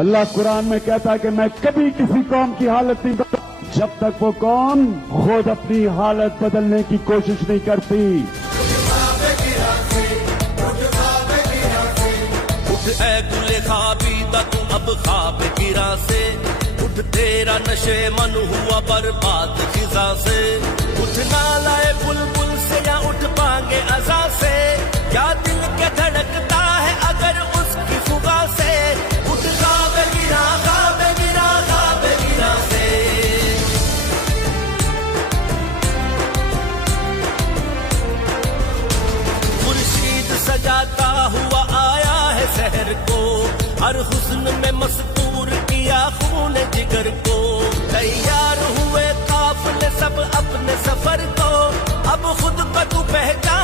اللہ قرآن میں کہتا ہے کہ میں کبھی کسی قوم کی حالت نہیں بدلتا جب تک وہ قوم خود اپنی حالت بدلنے کی کوشش نہیں کرتی۔ اٹھ اے گل خوابیدہ تو اب خواب گرا سے، اٹھ تیرا نشے من ہوا برباد خزاں سے، اٹھ نالائے بلبل سے یا اٹھ پانگے ازاں سے، کیا دل کے دھڑکتا ہے اگر اس کی فغاں سے، اٹھ خواب گرا خواب گرا خواب گرا سے۔ خورشید سجاتا ہوا آیا ہے شہر کو، ہر حسن میں مستور کیا خون جگر کو، تیار ہوئے قافلے سب اپنے سفر کو، اب خود کو تو پہچان